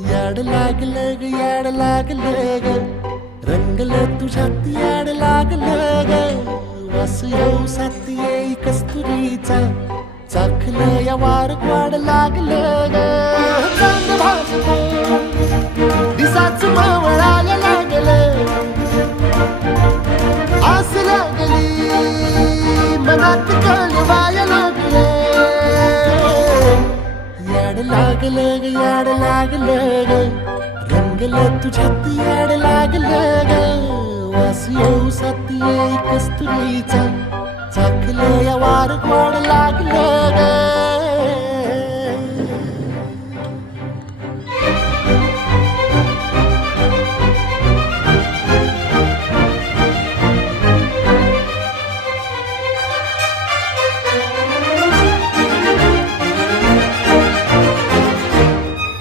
याड लागलं ग याड लागलं ग रंगलं तुझ्यात याड लागलं ग वास येऊ साथ येई कस्तुरीचा चाखलं या वार वाड लागलं ग चांद भासतो दिसाच मावळायला लागलं आस लागली मनात कळवाया लागलं याड लागलं ग याड लागलं ग रंगलं तुझ्यात याड लागलं ग वास येऊ साथ येई कस्तुरीचा चाखलं या वार गोड लागलं ग